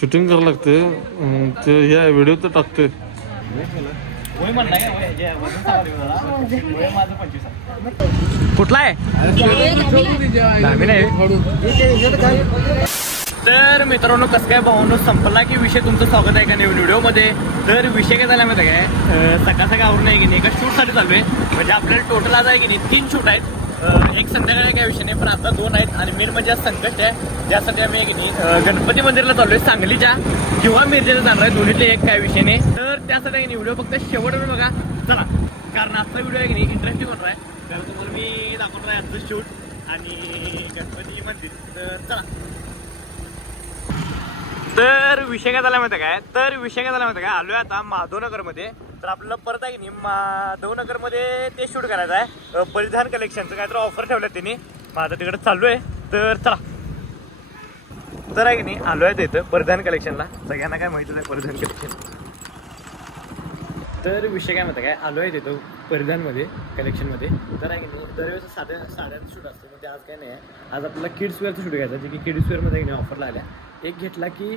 Shooting करावं लागते ते ह्या व्हिडिओ तर टाकते. कुठला आहे? तर मित्रांनो कसं काय भावांनो संपला की विषय. तुमचं स्वागत आहे का नवीन व्हिडिओमध्ये. तर विषय काय झाला माहिती काय, सकाळ सकाळ आवरून आहे की नाही एका शूटसाठी चालू आहे. म्हणजे आपल्याला टोटल आज आहे की नाही 3 शूट आहेत. एक संध्याकाळी काय विषय नाही, पण आता 2 आहेत. आणि मेन म्हणजे आज संकष्ट आहे, त्यासाठी आम्ही की नाही गणपती मंदिरला चालू आहे. सांगलीच्या किंवा मिरजेला जाणार आहे, दोन्हीतले एक काय विषय नाही. तर त्यासाठी की व्हिडिओ फक्त शेवटवर बघा चला, कारण आजचा व्हिडिओ आहे की नाही इंटरेस्टिंग होणार आहे. तर तुम्हाला मी दाखवणार आहे आजचं शूट आणि गणपती मंदिर. तर चला. तर विषय काय झाला माहिती काय, आलोय आता माधवनगरमध्ये. तर आपल्याला परत आहे की नाही माधवनगरमध्ये ते शूट करायचं आहे. परिधान कलेक्शनचं काहीतरी ऑफर ठेवलं त्यांनी, माझं तिकडे चालू आहे. तर चला. तर आहे की नाही आलो आहे तिथं परिधान कलेक्शनला. सगळ्यांना काय माहिती नाही परिधान कलेक्शन. तर विषय काय म्हणता काय, आलो आहे तिथं परिधानमध्ये कलेक्शनमध्ये. तर आहे की नाही दरवेळेस साड्यांचं शूट असतं, म्हणजे आज काय नाही आहे. आज आपल्याला किड्स वेअरचं शूट घ्यायचं, जे की किड्स वेअरमध्ये नाही ऑफरला आल्या. एक घेतला की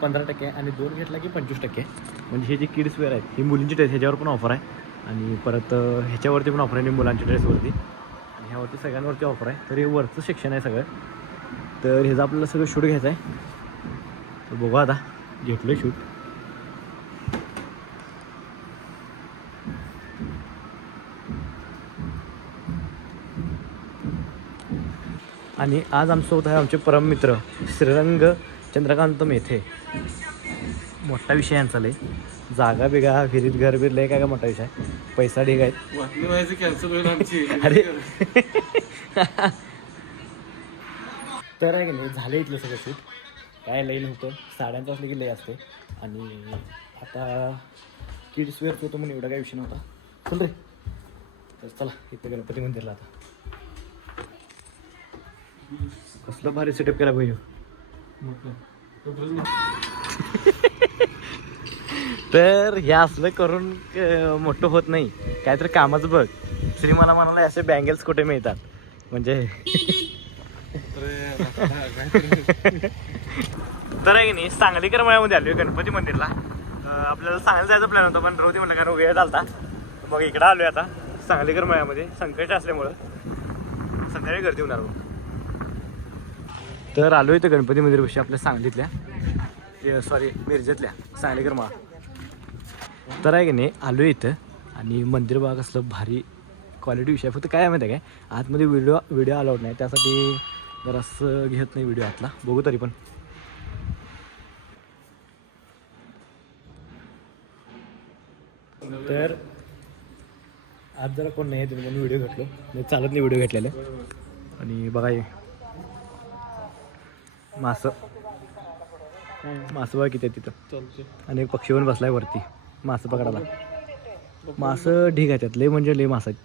15% आणि 2 घेतला की 25%. म्हणजे हे जे किड्स वेअर आहेत ही मुलींची ड्रेस ह्याच्यावर पण ऑफर आहे. आणि परत ह्याच्यावरती पण ऑफर आहे मुलांच्या ड्रेसवरती. आणि ह्यावरती सगळ्यांवरती ऑफर आहे. तर हे वरचं सेक्शन आहे सगळं. तर ह्याचं आपल्याला सगळं शूट घ्यायचं आहे. तर बघू आता घेतलं आहे शूट. आणि आज आमच्यासोबत आहे आमचे परम मित्र श्रीरंग चंद्रकांत मेथे. मोठा विषय यांचा लय. जागा बिगा विहिरीत घर बिरलंय काय का मोठा विषय. पैसा ढीग आहेत. कॅन्सल होईल आमची. अरे तर आहे की नाही झालं इथलं सगळं शूट. काय लई नव्हतं, साड्यांचं असलं की लई असते. आणि आता किड्स वेअरच होतं म्हणून एवढा काय विषय नव्हता. चल रे. तर चला इथं गणपती मंदिरला आता. कसलं भारी सेटअप केला पाहिजे. तर हे असलं करून मोठं होत नाही, काहीतरी कामाचं बघ. श्री मला म्हणाला असे बँगल्स कुठे मिळतात म्हणजे. तर आहे की नाही सांगलीकर मळ्यामध्ये आलो गणपती मंदिरला. आपल्याला सांगायला जायचं प्लॅन होता, पण रोजी म्हटलं कारण वेळ झाला. मग इकडं आलोय आता सांगलीकर मळ्यामध्ये. संकष्ट असल्यामुळं संध्याकाळी गर्दी होणार. तर आलो इथं गणपती मंदिरपाशी आपल्या सांगलीतल्या सॉरी मिरजेतल्या सांगलीकर मळा. तर आहे की नाही आलो इथं. आणि मंदिर बघा कसलं भारी क्वालिटी विषय. फक्त काय माहिती आहे काय, आतमध्ये व्हिडिओ अलाउड नाही, त्यासाठी जरासं घेत नाही व्हिडिओ आतला. बघू तरी पण. तर आज जरा कोण नाही आहे म्हणून व्हिडिओ घेतलो, नाही चालत नाही व्हिडिओ घेतलेले. आणि बघा हे मासं बघा किती आहे तिथं. आणि एक पक्षी पण बसलाय वरती मासं पकडायला. मासं ढीग आहे त्यात, लय म्हणजे लय मासं आहेत.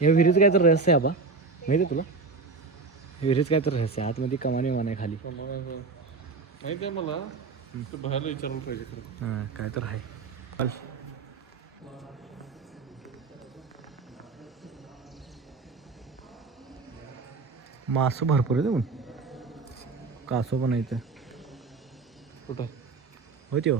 या विहिरीचं काय तर रहस्य आहे बा, माहिती आहे तुला? विहिरीचं काय तर रहस्य आहे, आतमध्ये कमानी वाण आहे खाली. माहिती आहे मला, बाहेर विचारून पाहिजे. हां काय तर आहे. मासं भरपूर आहे पण, कासव पण आहे इथं. कुठं होते हो.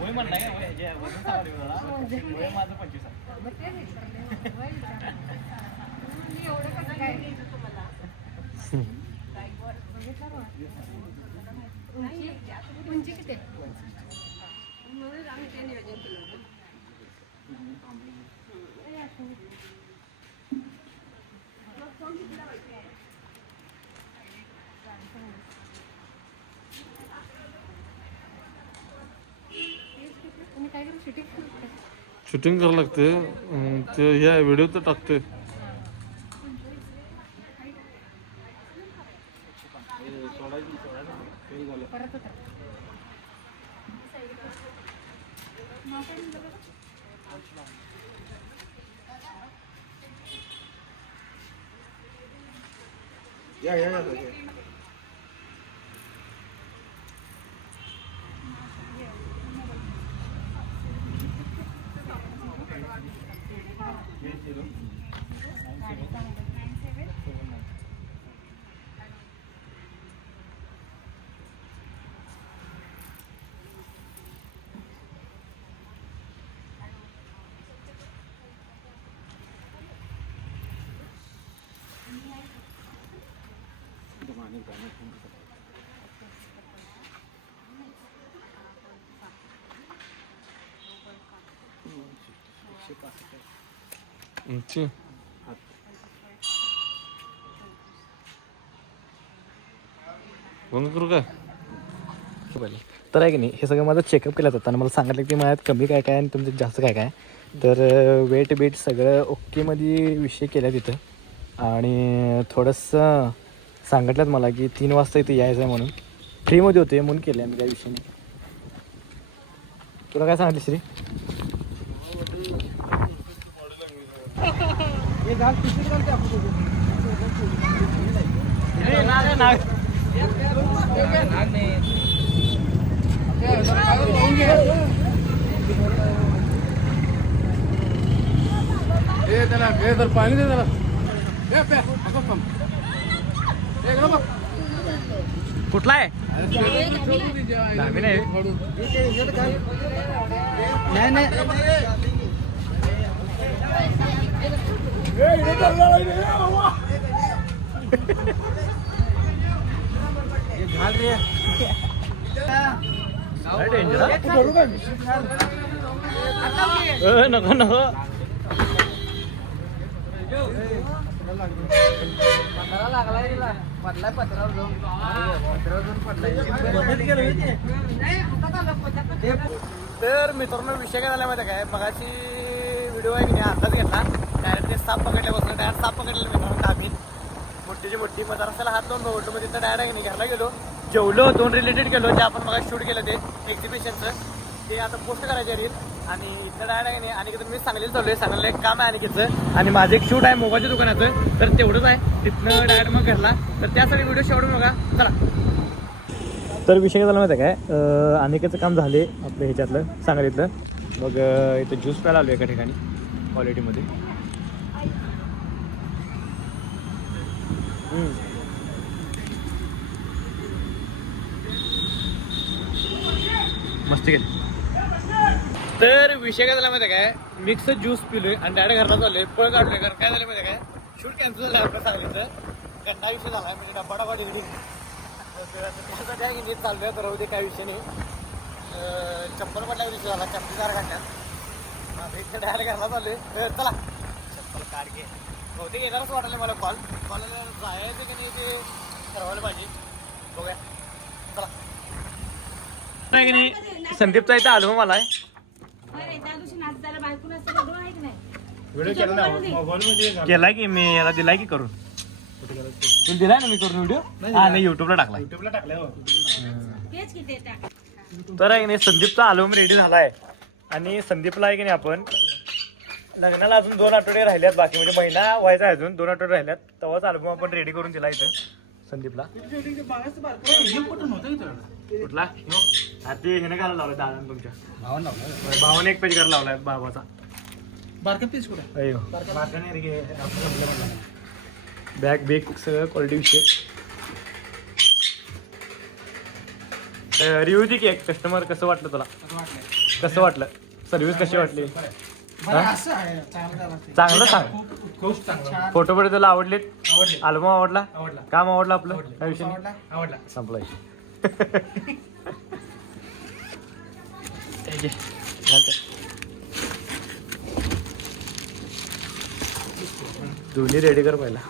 वय म्हणलं काय वय माझं 25 उंची किती? शूटिंग करावं लागते ते ह्या व्हिडिओ तर टाकते. उंची बंद करू का? तर आहे की नाही, हे सगळं माझं चेकअप केलं जातं आणि मला सांगितलं की माझ्यात कमी काय काय आणि तुमच्यात जास्त काय काय. तर वेट बीट सगळं ओकेमध्ये विषय केला तिथं आणि थोडंसं सांगितलं मला की 3 वाजता इथे यायचं आहे म्हणून. फ्रीमध्ये होते म्हणून केलं आहे मी त्या विषयाने. तुला काय सांगितलं श्री? पाणी दे जरा. कुठला आहे? दहावी नाही. नको नको. तर मित्रांनो विषय काय झाला माहिती काय, मगाची व्हिडिओ आहे की नाही हातात घेतला, डायरेक्ट ते साप पकडल्यापासून डायरेक्ट साप पकडलेलं मित्रांनो दाबी मोठीची मोठी. मग जरासाला हात लावून बघतो, मग तिथं डायरेक्ट आहे की नाही घरला गेलो, जेवलो, 2 रिलेटेड केलो जे आपण मग शूट केलं ते एक्झिबिशनचं, ते आता पोस्ट करायचे रील. आणि इथं डायरेक्ट नाही आणि मी सांगलीला चाललोय. सांगलीला एक काम आहे आणखीचं आणि माझं एक शूट आहे मोबाईलच्या दुकानाचं, तर तेवढंच आहे. तिथनं डायरेक्ट मग घरला, तर त्यासाठी व्हिडिओ शेवटून बघा चला. तर विषय झाला माहिती आहे काय, अनेकाचं काम झाले आपल्या ह्याच्यातलं सांगलीतलं. मग इथं ज्यूस प्यायला आलो एका ठिकाणी क्वालिटीमध्ये. मस्त केली. तर विषय काय झाला माहिती आहे काय, मिक्स ज्यूस पिलोय आणि डायरेक्ट घरला चाललोय, पळ काढलोय. कारण काय झालं माहिती आहे काय, शूट कॅन्सल झालं आपलं सांगलीचं, गंदा विषय झाला म्हणजे डब्बा डबा डिग्री नीट चाललोय. तर होते काय विषय नाही, चप्पल पडल्या विषय झाला, चप्पल 4 घातल्यात. इथे डायरेक्ट घरला चाललोय. तर चला चप्पल काढ घे. बहुतेक येणारच वाटलं मला कॉलेजला जायचं की नाही ते ठरवायला पाहिजे. बघूया चला. नाही की नाही, संदीपचा इथं आलो मला आहे. केलाय की मी, याला दिलाय की करून. तुला दिलाय ना मी करून व्हिडिओ? हा नाही, युट्यूबला टाकला. तर आहे की नाही, संदीपचा अल्बम रेडी झालाय आणि संदीपला आहे की नाही आपण लग्नाला अजून 2 आठवडे राहिल्यात बाकी, म्हणजे महिना व्हायचा आहे अजून, 2 आठवडे राहिल्यात. तेव्हाच अल्बम आपण रेडी करून दिला इथं संदीपला. कुठला? ते हे घालायला लावलाय दादा तुमच्या भावाने एक पेज करायला लावलाय बाबाचा. बॅग बेग सगळं क्वालिटी विषय. रिव्ह्यू दे की एक, कस्टमर कसं वाटलं तुला? कसं वाटलं? सर्व्हिस कशी वाटली? चांगलं सांग. फोटो बिटो तुला आवडलेत? अल्बम आवडला? काम आवडलं आपलं? काय विषय आवडला? संपला. दोन्ही रेडी कर पहिला.